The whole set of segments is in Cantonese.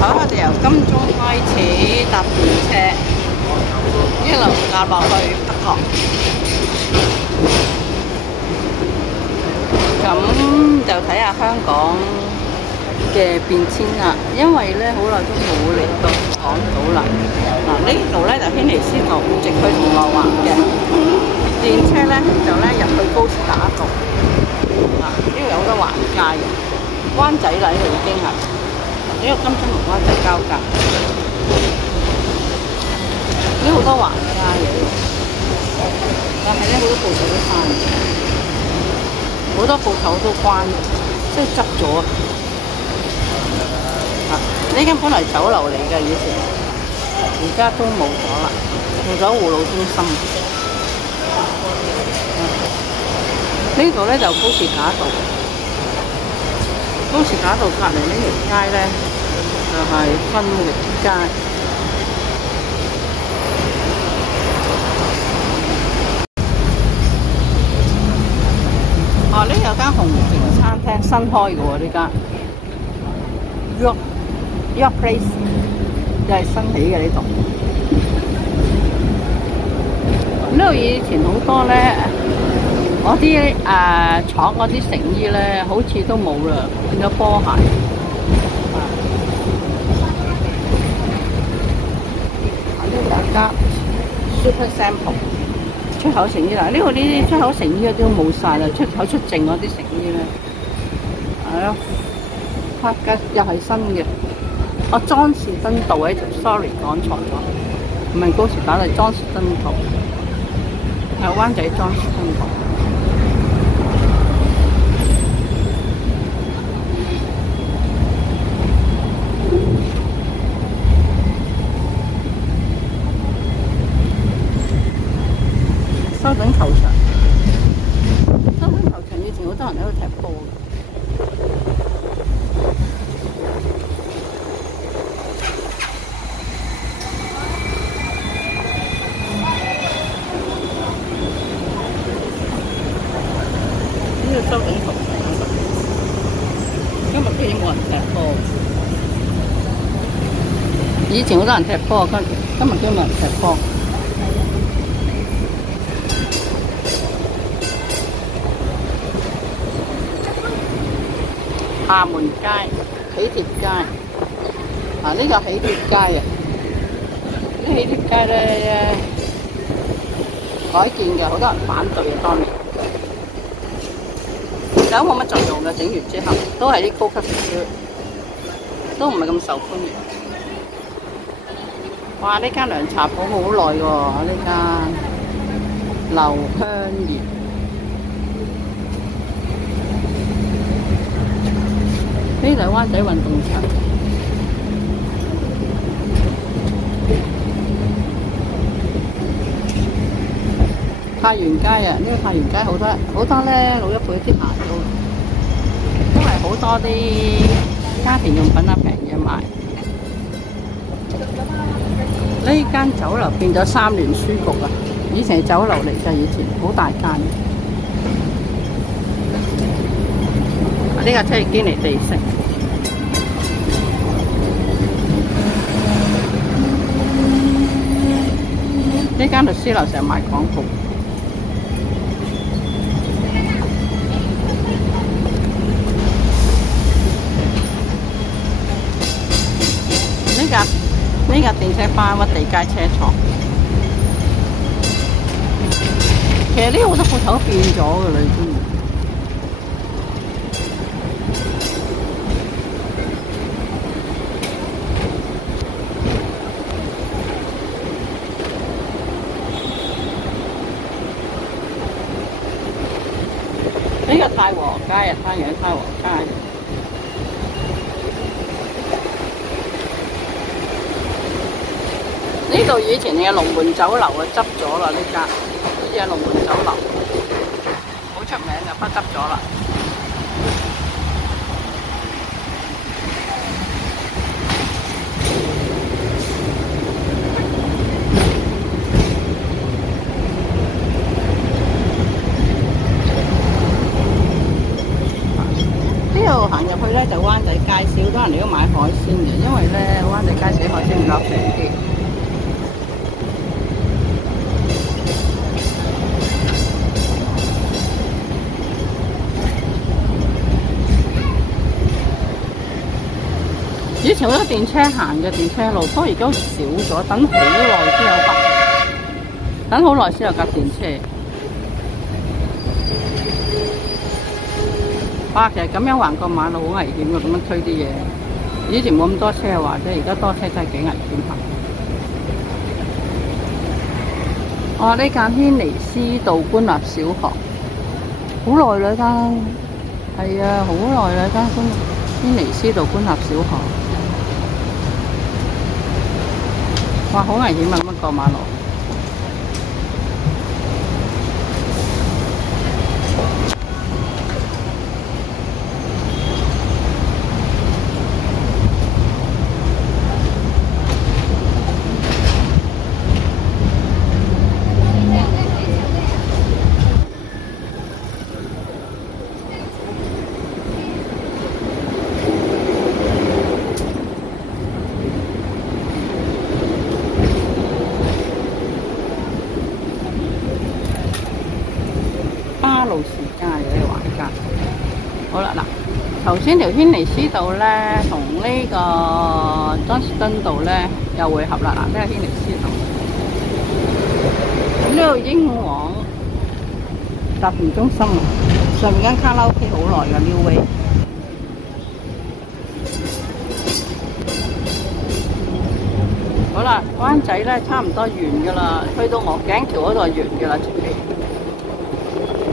好，我哋由金鐘開始搭電車，一路搭落去北角。咁就睇下香港嘅變遷啦，因為咧好耐都冇嚟到港島啦。嗱，呢度咧就軒尼詩道直去銅鑼灣嘅電車咧，就咧入去高士打道。嗱，呢度有好多橫街嘅，灣仔啦，呢度已經係呢個金鐘同灣仔交界，呢好多橫街嘅，但係咧好多鋪頭都閂，好多鋪頭都關，即係執咗。呢間本來酒樓嚟嘅以前，而家都冇咗啦，做咗護老中心。呢度咧就高士打道，高士打道隔離呢條街咧就係分域街。哦，呢有間紅城餐廳新開嘅喎，呢間。York Place 又係新起嘅呢度。呢度以前好多咧，嗰啲廠嗰啲成衣咧，好似都冇啦，變咗波鞋。呢度有間 Super Sample 出口成衣啦，呢度呢啲出口成衣嗰啲都冇晒啦，出口出剩嗰啲成衣咧，係咯。發嘅又係新嘅，哦，莊士敦道喺度 ，sorry 講錯咗，唔係高士打道，係莊士敦道，係灣仔莊士敦道。修頓球場，修頓球場以前好多人喺度踢波嘅。修頓球場今日居然冇人踢波，以前好多人踢波，今日都冇人踢波。廈門街、喜帖街，呢個喜帖街啊，呢喜帖街咧改建嘅，好多人反對啊，當年。有冇乜作用嘅，整完之後都係啲高級少少，都唔係咁受歡迎。哇！呢間涼茶鋪好耐喎，呢間留香園。呢度係灣仔運動場。太原街啊，呢個太原街好多咧老一輩啲行到，因為好多啲家庭用品啊平嘢賣。呢間酒樓變咗三聯書局啊，以前係酒樓嚟㗎，以前好大間。呢架車係堅尼地城。呢間律師樓成日賣廣告。呢架電車翻屈地街車廠，其實呢好多鋪頭變咗㗎啦，已經。呢個太和街啊，太陽太和街。呢度以前嘅龍門酒樓啊，執咗啦，呢間好似係龍門酒樓，好出名嘅，不執咗啦。呢度行入去咧就灣仔街市，好多人嚟都買海鮮嘅，因為咧灣仔街市海鮮比較平啲。以前好多電車行嘅電車路，不過而家好似少咗，等好耐先有等好耐先有架電車。哇！其實咁樣橫過馬路好危險嘅，咁樣推啲嘢。以前冇咁多車或者而家多車真係幾危險下。哇！呢間軒尼詩道官立小學，好耐啦間，係啊，好耐啦間軒尼詩道官立小學。哇！好危險啊！咁樣過馬路。巴路士街嘅呢個橫街，好啦嗱，頭先條軒尼詩道咧同呢個莊士敦道咧又匯合啦，嗱，呢個軒尼詩道，咁呢度英皇集團中心啊，上面間卡拉 OK 好耐嘅 New Way。好啦，灣仔咧差唔多完㗎啦，去到鵝頸橋嗰度完㗎啦，前邊。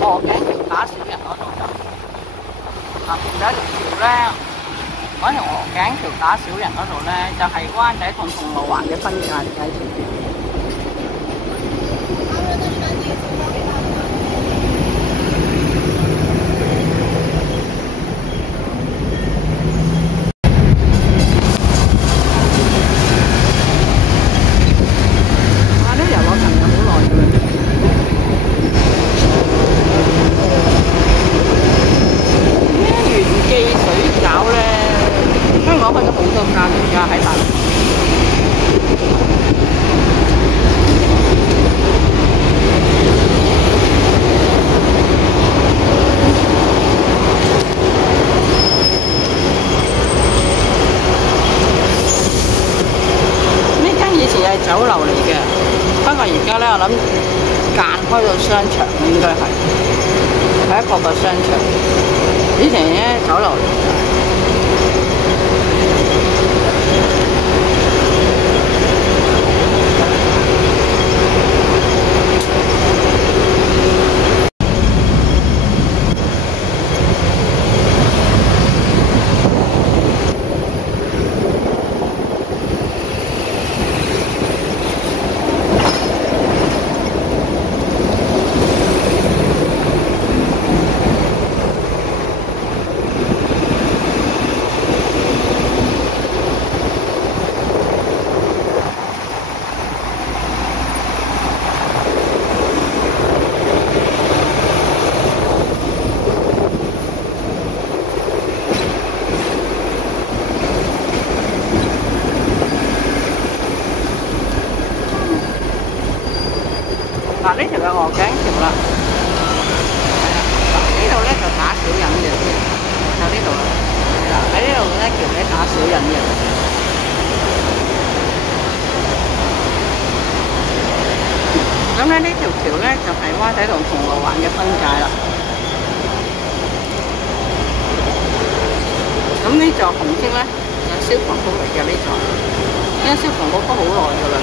鵝頸橋打小人嗰度就，嗱，見到條橋咧，嗰條鵝頸橋打小人嗰度咧，就係灣仔同銅鑼灣嘅分界嚟嘅前邊。酒樓嚟嘅，不過而家咧我諗間開到商場，應該係一個商場。以前咧酒樓嚟嘅。嗱，呢條係鵝頸橋啦，嗱呢度咧就打小人嘅，就呢度啦，係啦，喺呢度咧橋咧打小人嘅。咁咧呢條橋咧就係灣仔同銅鑼灣嘅分界啦。咁呢座紅色咧有消防局嚟嘅呢座，因為消防局都好耐㗎啦。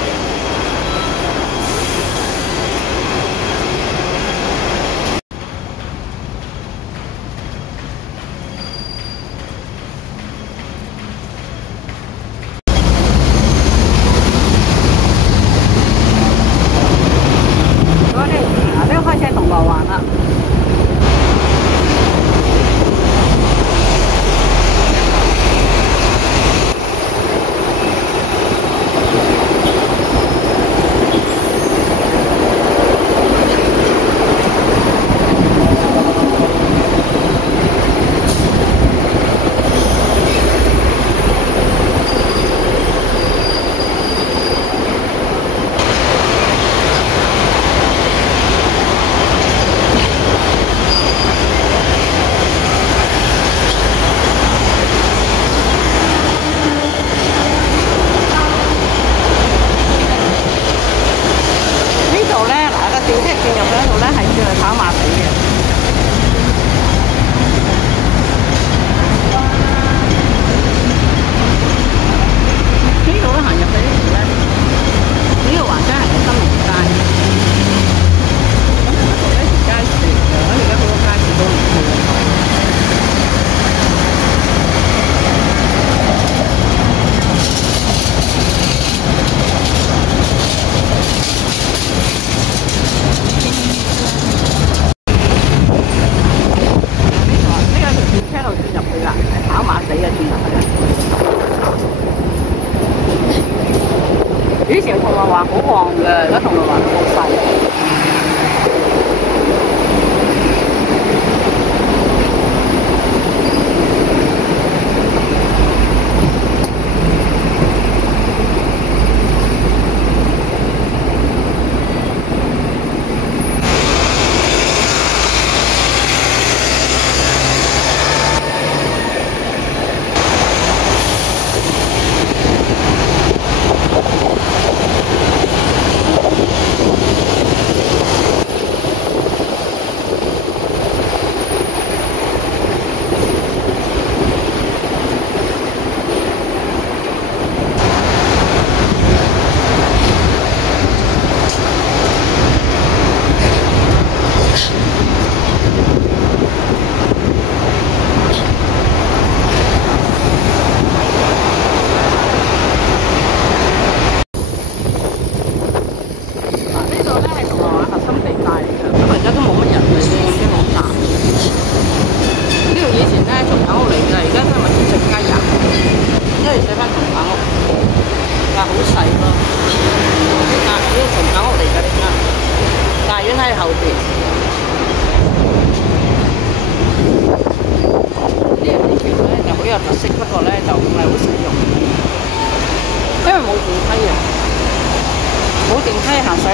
以前銅鑼灣好旺嘅，而家銅鑼灣都好細。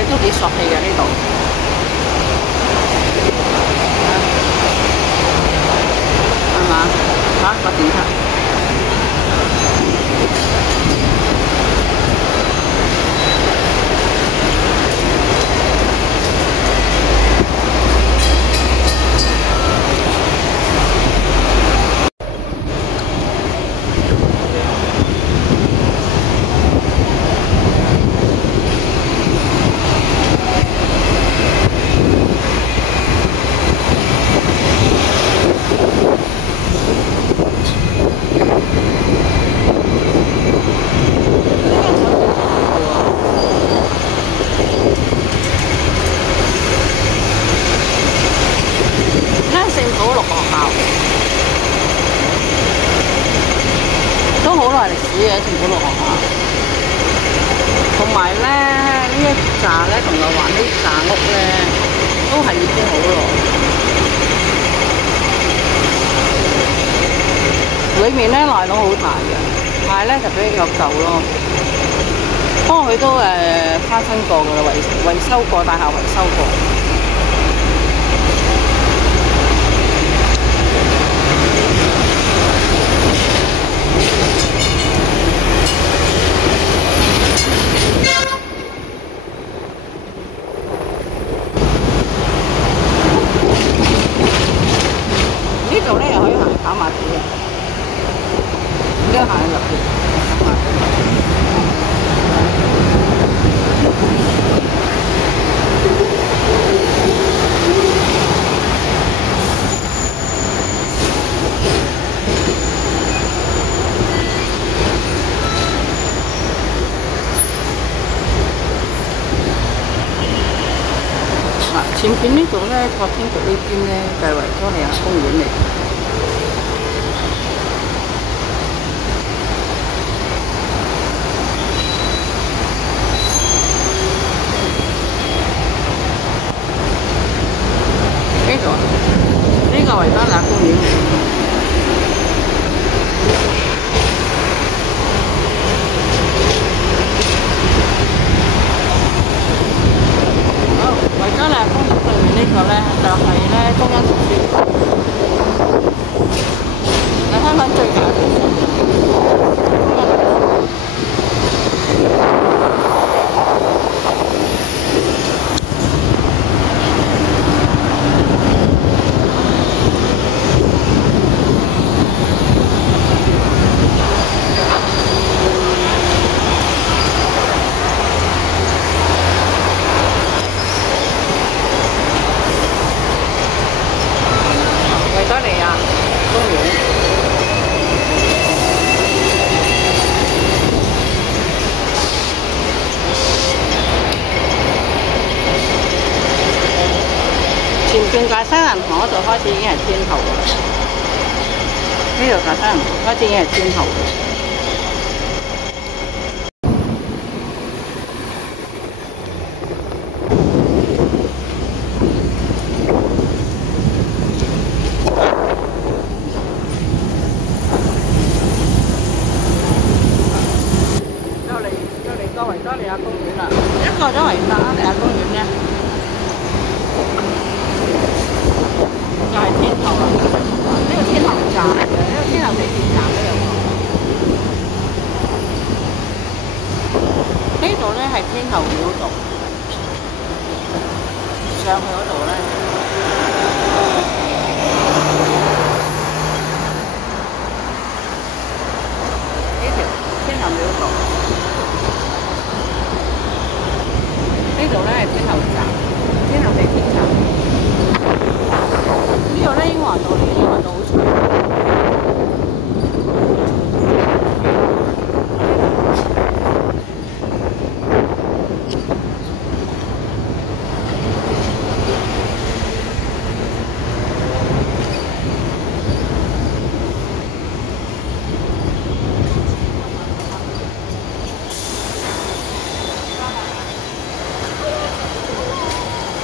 都幾索氣嘅呢度，係嘛？嚇個電梯。都好耐歷史嘅，全部落學校。同埋咧，呢一紮咧，銅鑼灣呢紮屋咧，都係已經好耐。裏面咧內籠好大嘅，但係咧就比較舊咯。不過佢都翻新過㗎啦，維修過，大廈維修過。呢度咧又可以行跑馬地嘅，呢個行入去跑馬地。前邊呢度咧，拓天局呢邊咧，就係維多利亞公園嚟。呢度呢個維多利亞公園嚟。維多利亞公園對面呢個咧，就係咧中央圖書館，係香港最大嘅圖書館。前邊大西銀行嗰度開始已經係天后啦，呢度大西銀行開始已經係天后啦。過咗維達利亞公園咧，就係天后啦。呢個天后站嚟嘅，呢個天后地鐵站都有個。呢度咧係天后廟道，上去嗰度咧，呢條天后廟道，呢度咧係天后站，天后地鐵站。呢度咧英皇道離英皇道好長。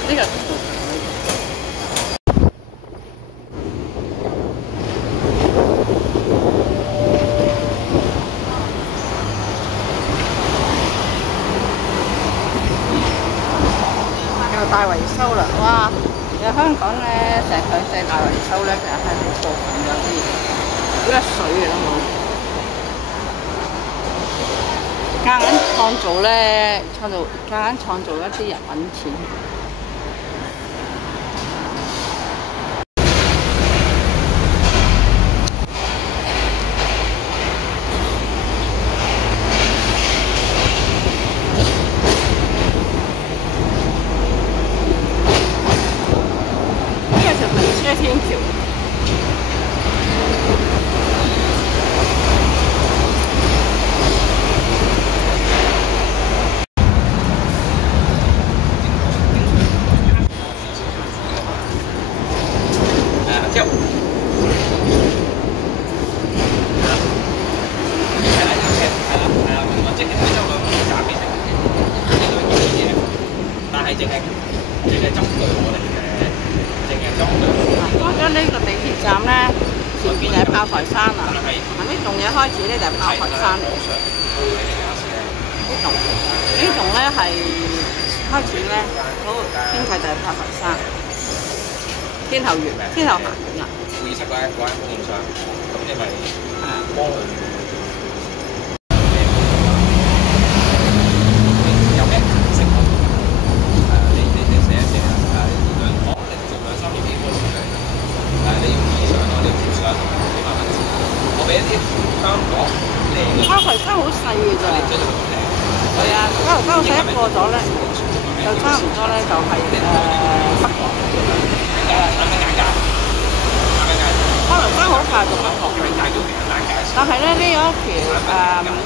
呢個又大維修啦！哇！其實香港咧成日強制大維修咧，其實係好過分有啲好一水嘅都冇。夾硬創造咧，夾硬創造一啲人揾錢。呢個就係車天橋。講咗呢個地鐵站咧，前邊就係炮台山啦。嗱，呢棟嘢開始咧就係炮台山嚟。呢棟咧係開始咧，嗰個天際就係炮台山。天后園，天后行園啊。會議室嗰間供應商，咁你咪幫佢。炮台山好細嘅咋，係啊，炮台山好細一過咗咧，就差唔多咧就係北角。炮台山好快就北角，但係咧呢有一條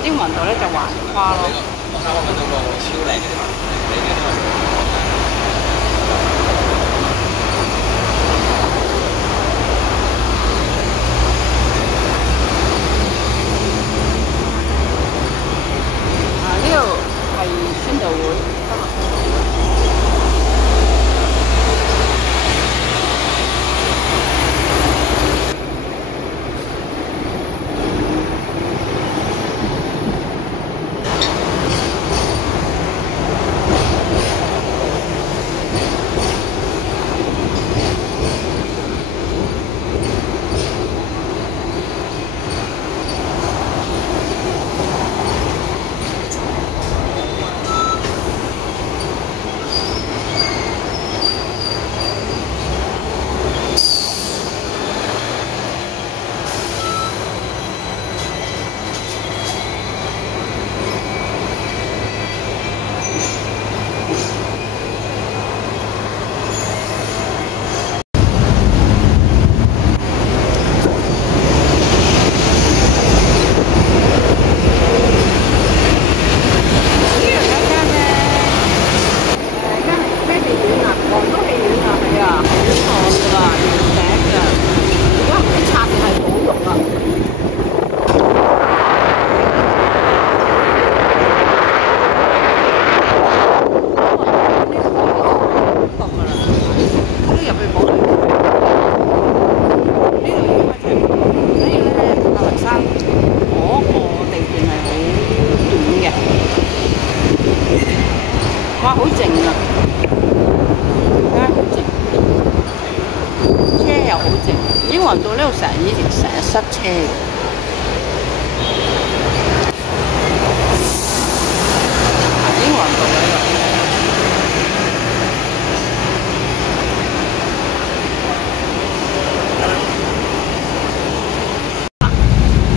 英皇道咧就橫跨咯。呢度係宣道會，北角宣道會。呢度以前成日塞車嘅。英皇道喺度。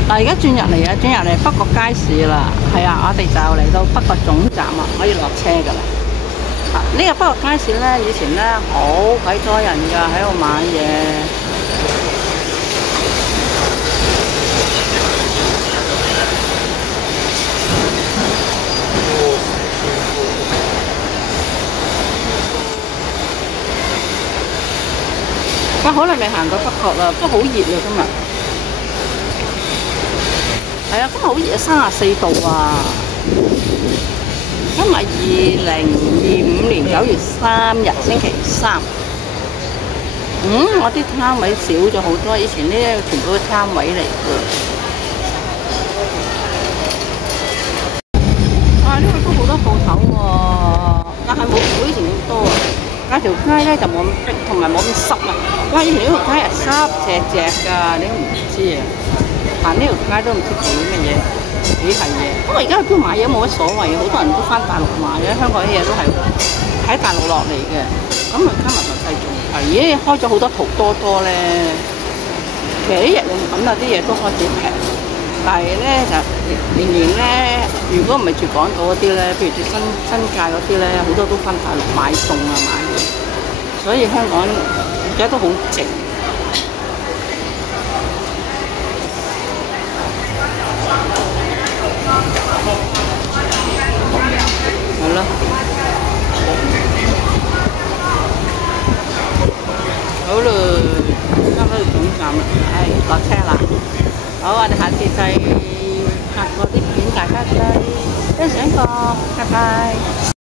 嗱，而家轉入嚟啊，轉入嚟北角街市啦。係啊，我哋就嚟到北角總站啊，可以落車㗎啦。呢個北角街市咧，以前咧好鬼多人㗎，喺度買嘢。哇！好耐未行過北角啦，不過好熱啊今日。係啊，今日好熱啊，34度啊！今日2025年9月3日星期三。我啲攤位少咗好多，以前呢全部都攤位嚟㗎。啊！呢度都好多鋪頭喎，但係冇以前咁多啊。但條街咧就冇咁逼，同埋冇咁濕啊！哇！以前呢條街係濕隻隻㗎，你都唔知啊！行呢條街都唔知幾乜嘢，幾係嘢。不過而家去邊買嘢冇乜所謂，好多人都翻大陸買嘅，香港啲嘢都係喺大陸落嚟嘅。咁啊加埋就繼續係，咦開咗好多淘多多咧，其實啲日用品啊啲嘢都開始平，但係咧就年年咧，如果唔係住港島嗰啲咧，譬如住新界嗰啲咧，好多都翻大陸買餸啊買嘢，所以香港而家都好靜。係咯，好嘞，差唔多到總站啦，落車啦。好，我哋下次再拍過啲片，大家再欣賞過，拜拜。